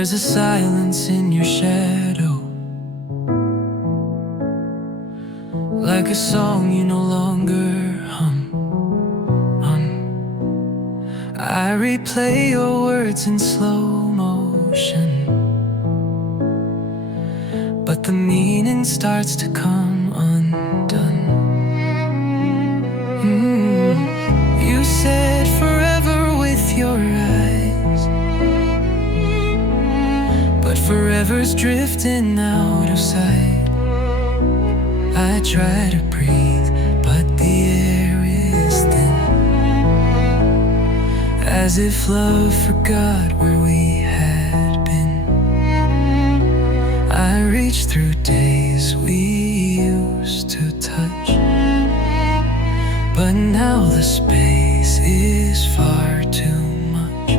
There's a silence in your shadow, like a song you no longer hum. I replay your words in slow motion, but the meaning starts to come undone. You said forever with your eyes, but forever's drifting out of sight. I try to breathe, but the air is thin, as if love forgot where we had been. I reach through days we used to touch, but now the space is far too much.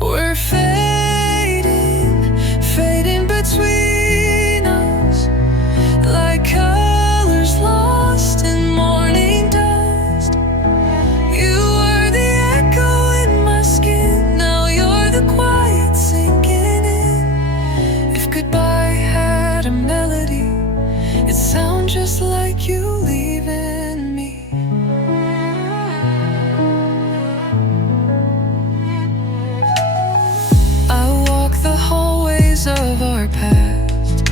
We're fading, fading between us, like colors lost in morning dust. You were the echo in my skin, now you're the quiet sinking in. If goodbye had a melody, it'd sound just like you leaving me. I walk the hallways of our past,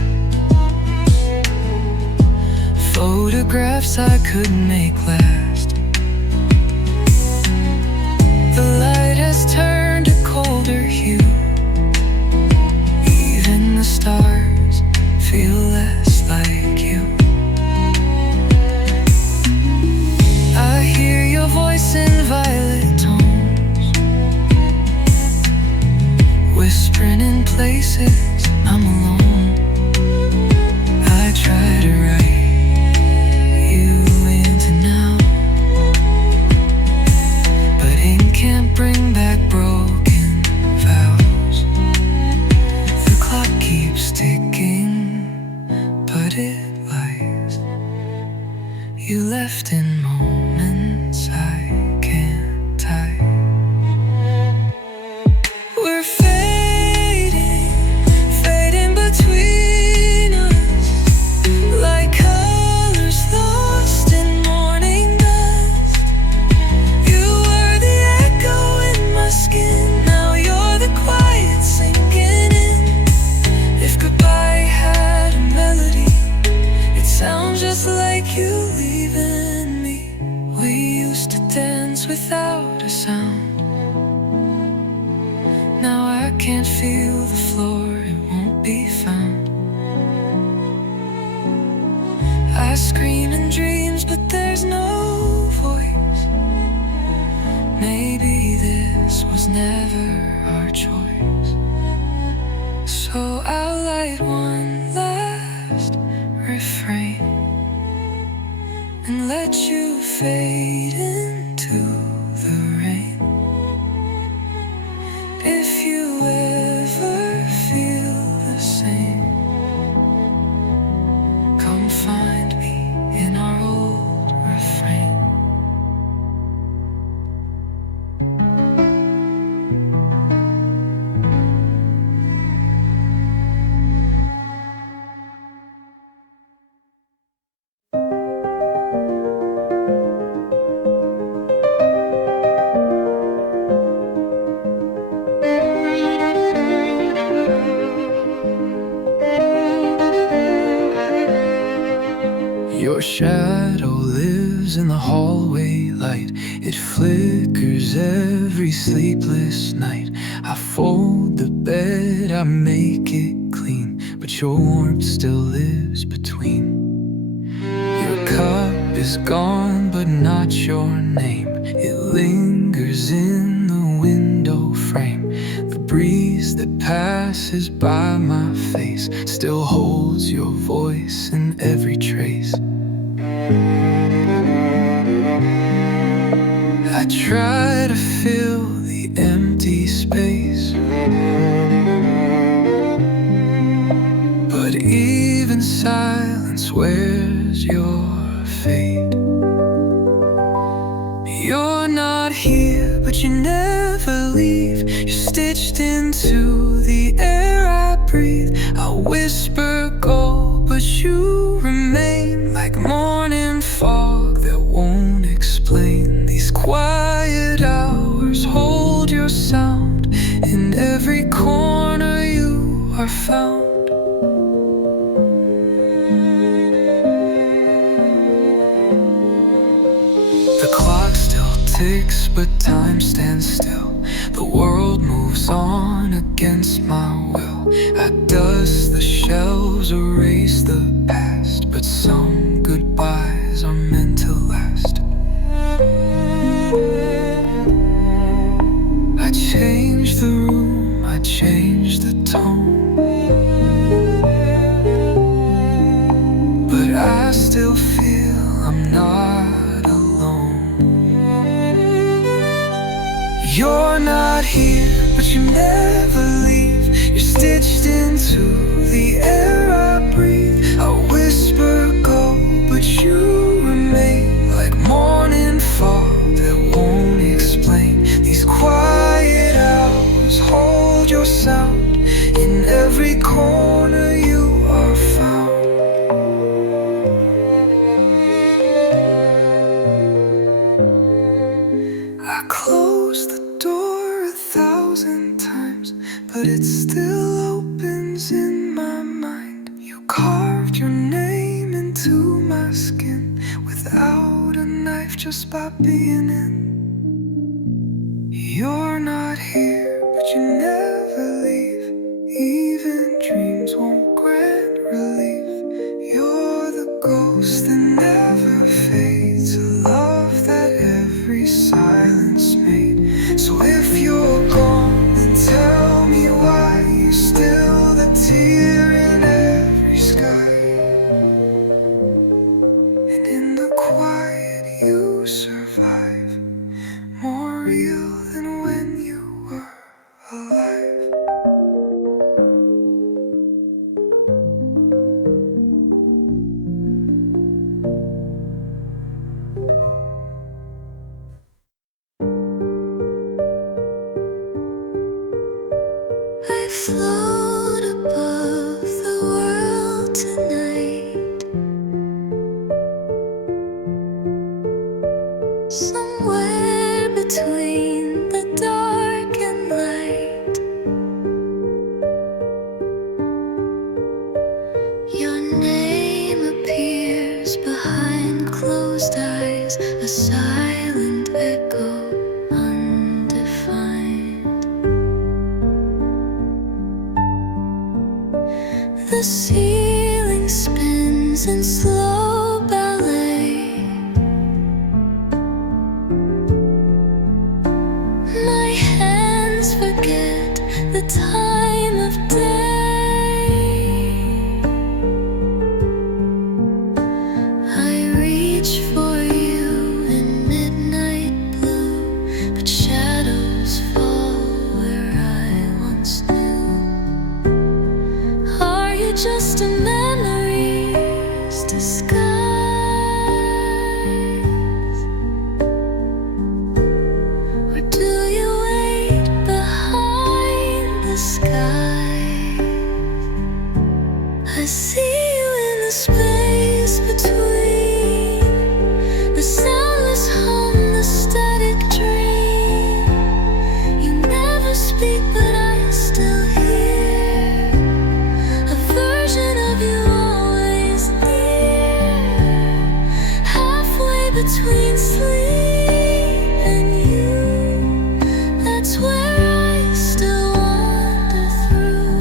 photographs I couldn't make last. The light has turned a colder hue, even the stars feel less like you. I hear your voice in violet tones, whispering in places I'm alone. I try to write you into now, but ink can't bring back broken vows. The clock keeps ticking, but it lies. You left in moments I can't tie. We're fading, fading between us, like colors lost in morning dust. You were the echo in my skin, now you're the quiet sinking in. If goodbye had a melody, it sounds just like you leaving me. We used to dance without a sound, now I can't feel the floor, it won't be found. I scream in dreams, but there's no voice. Maybe this was never our choice. So I'll light one last refrain and let you fade into the rain. If you ever feel the same, come find me in our old refrain. Your shadow lives in the hallway light, it flickers every sleepless night. I fold the bed, I make it clean, but your warmth still lives between. Your cup is gone, but not your name. It lingers in the window frame. The breeze that passes by my face still holds your voice in every trace. I try to fill the empty space, but even silence wears your fate. You're not here, but you never leave. You're still stitched into the air I breathe. I whisper go, but you remain like morning fog that won't explain. These quiet hours hold your sound. In every corner you are found. The clock still ticks, but time stands still. The world moves on against my will. At dust the shelves, erase the past, but some goodbyes are meant to last. I change the room, I change the tone, but I still feel I'm not alone. You're not here, but you never leave. You're stitched into the air I breathe. I whisper go, but you remain like morning fog that won't explain. These quiet hours hold your sound. In every corner you are found. I close the door 1,000 times, but it still opens in my mind. You carved your name into my skin without a knife, just by being in. You're not here, but you never leave. Even dreams won't grant relief. You're the ghost that never fades, a love that every silence made. So if you're gone, then tell me why. You're still the tear in every sky, and in the quiet you survive, more real than when you were alive. I float above the world tonight, somewhere between the dark and light. Your name appears behind closed eyes, a silent echo, undefined. The ceiling spins in slow ballet. My hands forget the time of day. I reach for you in midnight blue, but shadows fall where I once knew. Are you just a memory's disguise? Or do you wait behind the skies? I see you in the space between the soundless hum, the static dream. You never speak, but I still hear a version of you always near, halfway between sleep and you. That's where I still wander through.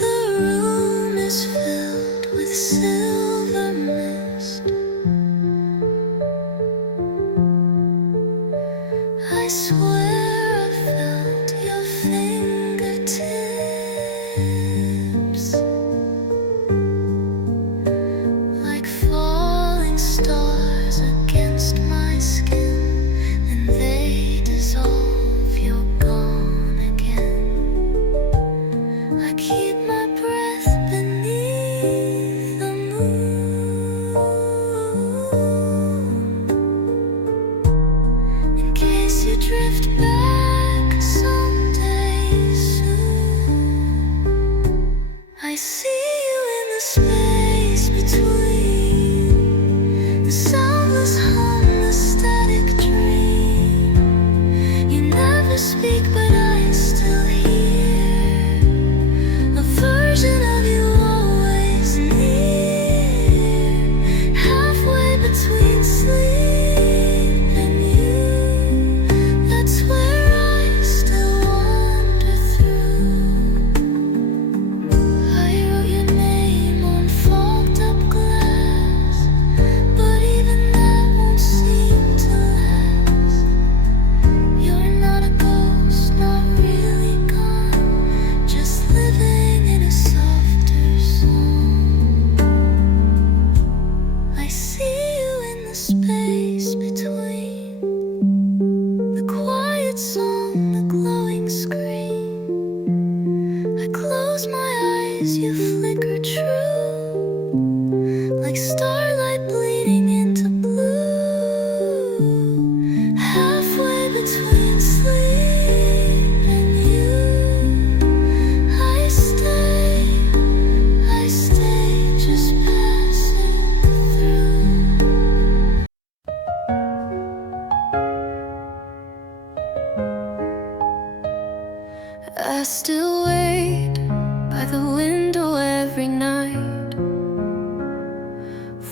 The room is filled with silver mist. I swear I felt your fingertips, like falling stars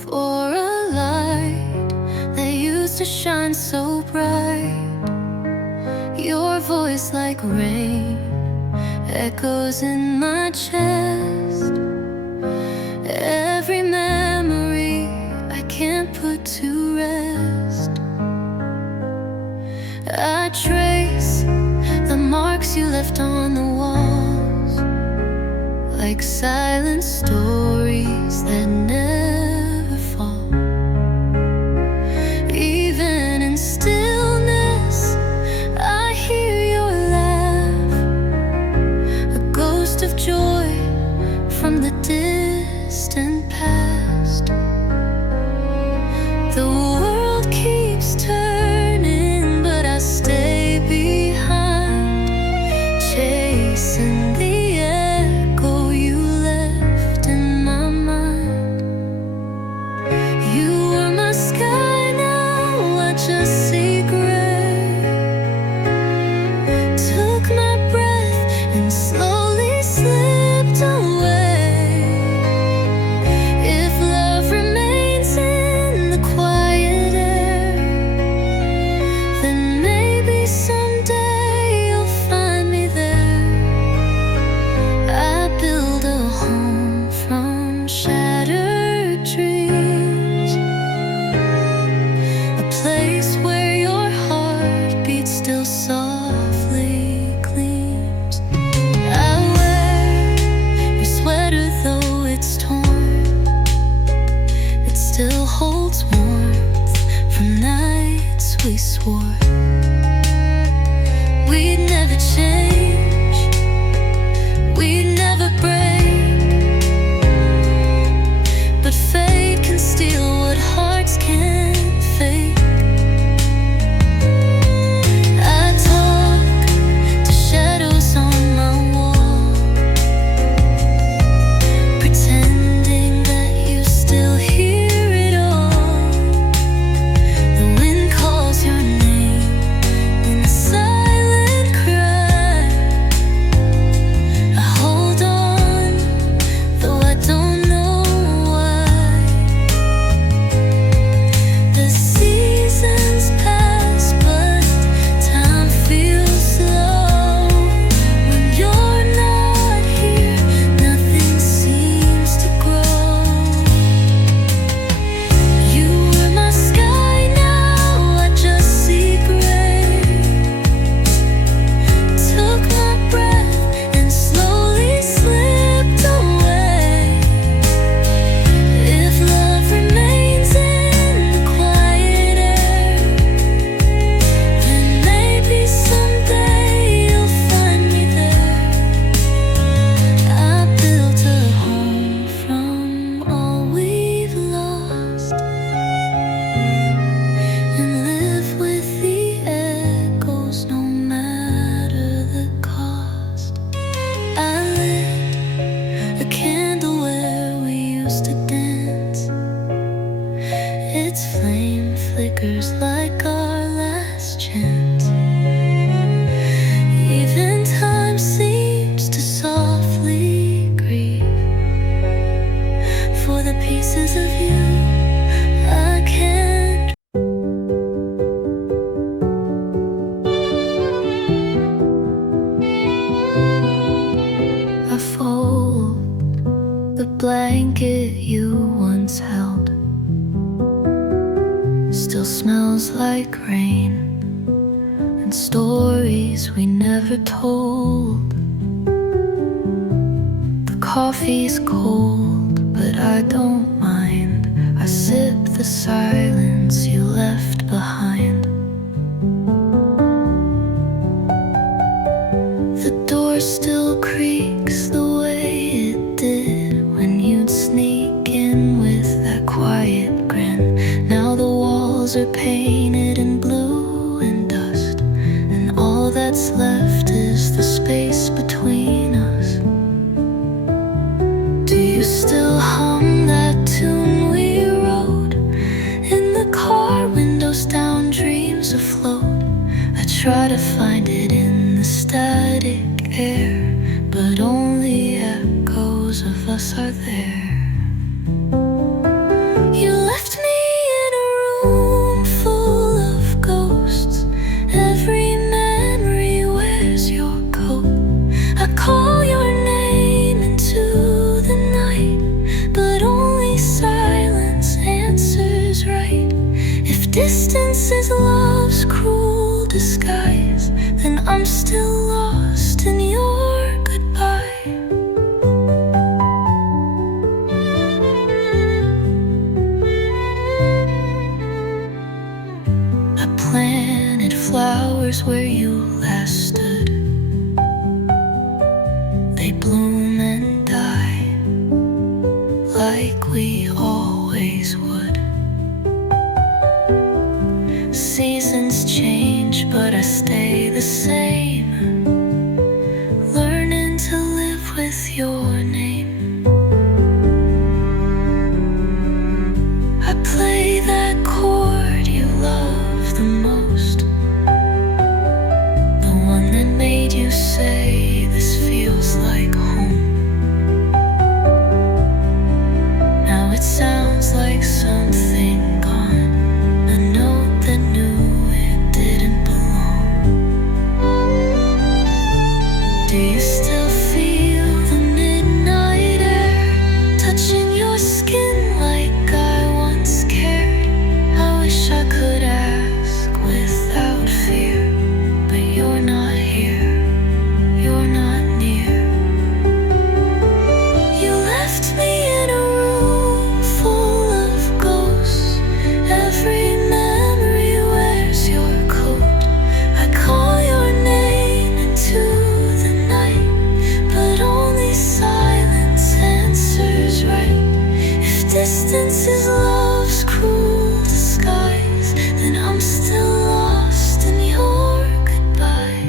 for a light that used to shine so bright. Your voice like rain echoes in my chest. Every memory I can't put to rest. I trace the marks you left on the walls, like silent stories that never fall. Even in stillness, I hear your laugh, a ghost of joy from the distant past. The world keeps turning, but I stay behind, chasing the echo you left in my mind. You were my sky, now I just see gray. Took my breath and slowly slipped away. If love remains in the quiet air, then maybe someday you'll find me there. I build a home from shattered dreams, a place where your heartbeat still softly gleams. I wear your sweater though it's torn, it still holds warmth from nights we swore we'd never change, we'd never break. But fate can steal what hearts can't fake. I talk to shadows on my wall, pretending that you still hear it all. The wind calls your name in a silent cry. I hold on, though I don't know why. The seasons pass, but time feels slow. When you're not here, nothing seems to grow. You were my sky, now I just see gray. Took my breath and slowly slipped away. If love remains in the quiet air, then maybe someday you'll find me there. I built a home from all we've lost, and live with the echoes no matter the cost. I lit a candle where we used to dance. Its flame flickers like our last chance. Even time seems to softly grieve for the pieces of you I can't. I fold the blanket you once held, still smells like rain and stories we never told. The coffee's cold, but I don't mind. I sip the silence you left behind. The door still creaks the way it did when you'd sneak in with that quiet grin. Now the walls are painted in blue and dust, and all that's left is the space between us. Do you still hum that tune we wrote in the car, windows down, dreams afloat? I try to find it in the static air, but only echoes of us are there. You distance is love's cruel disguise, then I'm still lost in your goodbye. I planted flowers where you last stood. They bloom and die like we always would. Seasons change, but I stay the same, learning to live with your name. I play that chord you love the most, the one that made you say this feels like home. Now it sounds like something gone, a note that knew it didn't belong. Do you still feel the midnight air touching your skin like I once cared? I wish I could ask without fear, but you're not here, you're not near. You left me in a room full of ghosts. Every memory wears your coat. I call your name into the night, but only silence answers right. If distance is love's cruel disguise, then I'm still lost in your goodbye.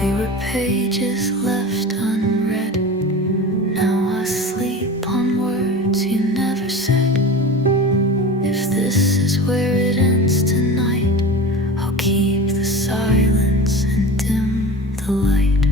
We were pages left unread. Now I sleep on words you never said. If this is where it ends tonight, I'll keep the silence and dim the light.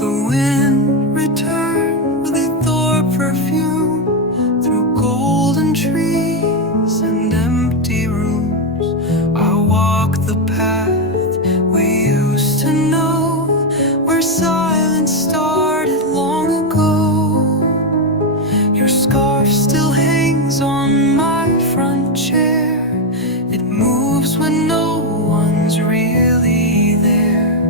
The wind returned with a Thor perfume through golden trees and empty rooms. I walk the path we used to know, where silence started long ago. Your scarf still hangs on my front chair. It moves when no one's really there.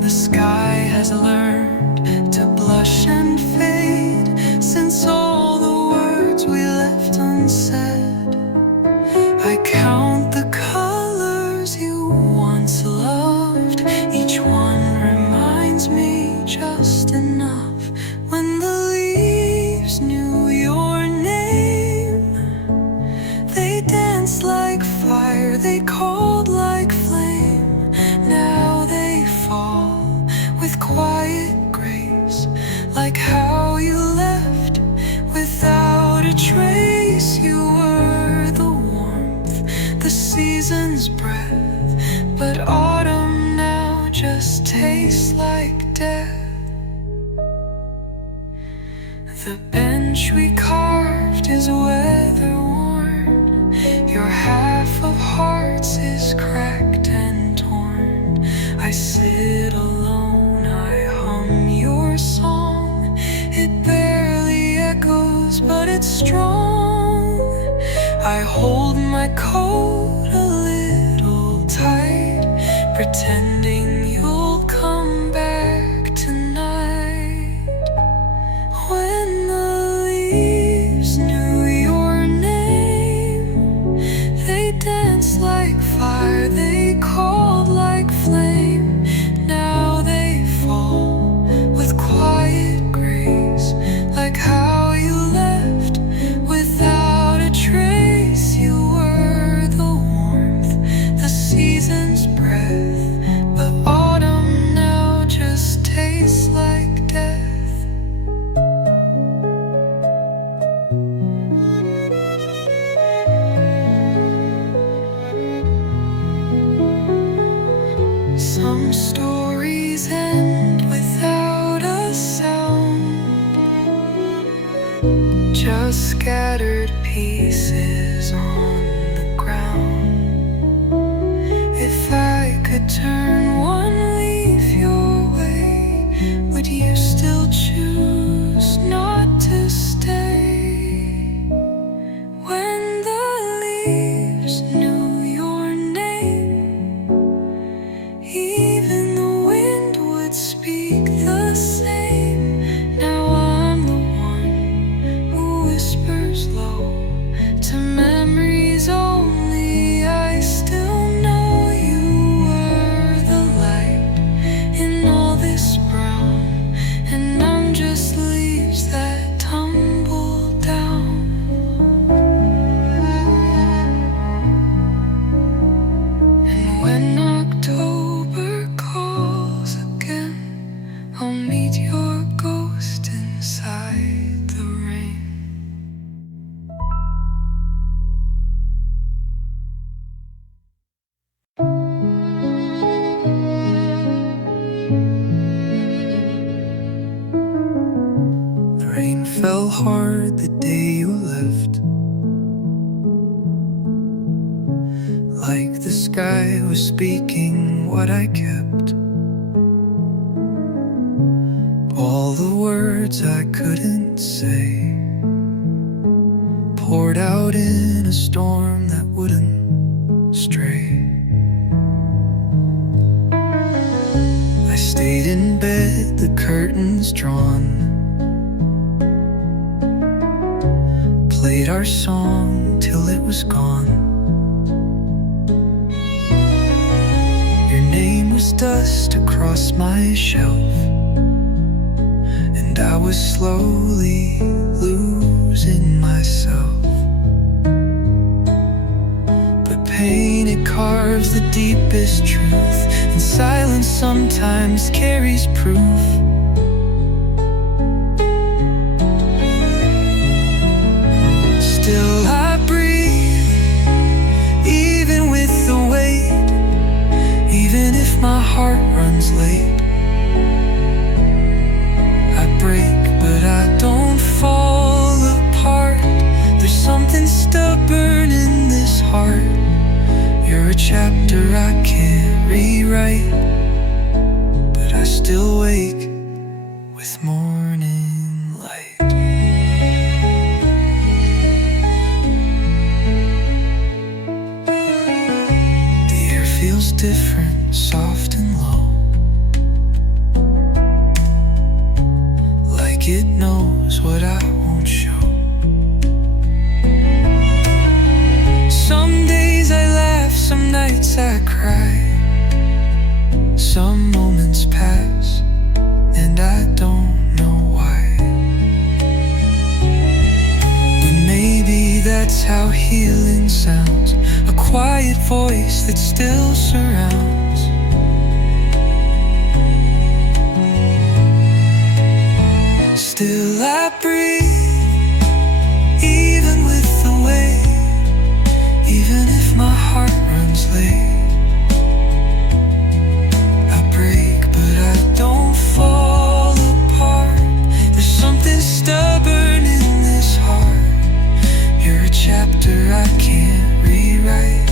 The sky has learned to blush and fade since all the words we left unsaid. I count the colors you once loved. Each one reminds me just enough. When the leaves knew your name, they danced like fire, they called like flame. Now they fall with quiet grace, like how you left without a trace. You were the warmth, the season's breath, but autumn now just tastes like death. The bench we carved is weather worn. Your half of hearts is cracked and torn. I sit alone, I hum your song. It barely echoes, but it's strong. I hold my coat a little tight, pretending you'll come back tonight. When the leaves knew your name, they danced like fire, they called like flame. Now they fall with quiet grace, like how you left without a trace. You were the warmth, the season's breath, but autumn now just tastes like death. Some stories end without a sound, just scattered pieces on the ground. If I could turn one leaf your way, would you still choose not to stay? When the leaves knew your name, even the wind would speak the same. Now I'm the one who whispers low to memories only. I still know you were the light in all this brown, and I'm just leaves that tumble down. And when October calls again, I'll meet your ghost inside the rain. The rain fell hard the day you left, like the sky was speaking what I kept. All the words I couldn't say poured out in a storm that wouldn't stray. I stayed in bed, the curtains drawn, played our song till it was gone. Your name was dust across my shelf, and I was slowly losing myself. But pain, it carves the deepest truth, and silence sometimes carries proof. Still I breathe, even with the weight, even if my heart runs late. I break, but I don't fall apart. There's something stubborn in this heart. You're a chapter I can't rewrite, but I still wake with morning light. The air feels different, soft and low, like it knows what I won't show. Some days I laugh, some nights I cry. Some moments pass, and I don't know why. But maybe that's how healing sounds, a quiet voice that still surrounds. Still I breathe, even with the weight, even if my heart runs late. I break, but I don't fall apart. There's something stubborn in this heart. You're a chapter I can't rewrite,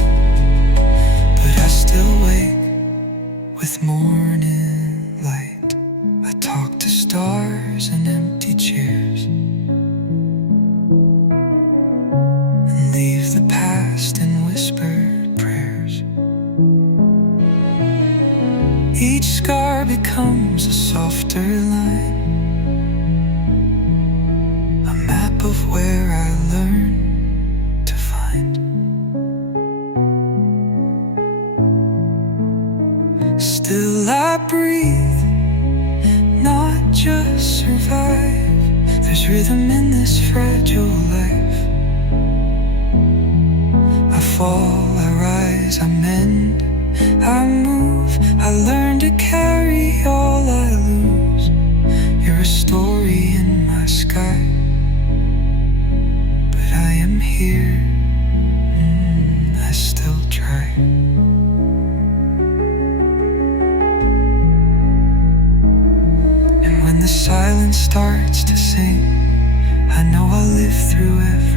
but I still wake with morning light. I talk to stars and empty chairs, and leave the past in whispered prayers. Each scar becomes a softer line, a map of where I learn to find. Still I breathe, not just survive. There's rhythm in this fragile life. I fall, I rise, I mend, I move, I learn to carry all I lose. You're a story in my sky, but I am here, I still try. the silence starts to sing, I know I'll live through everything.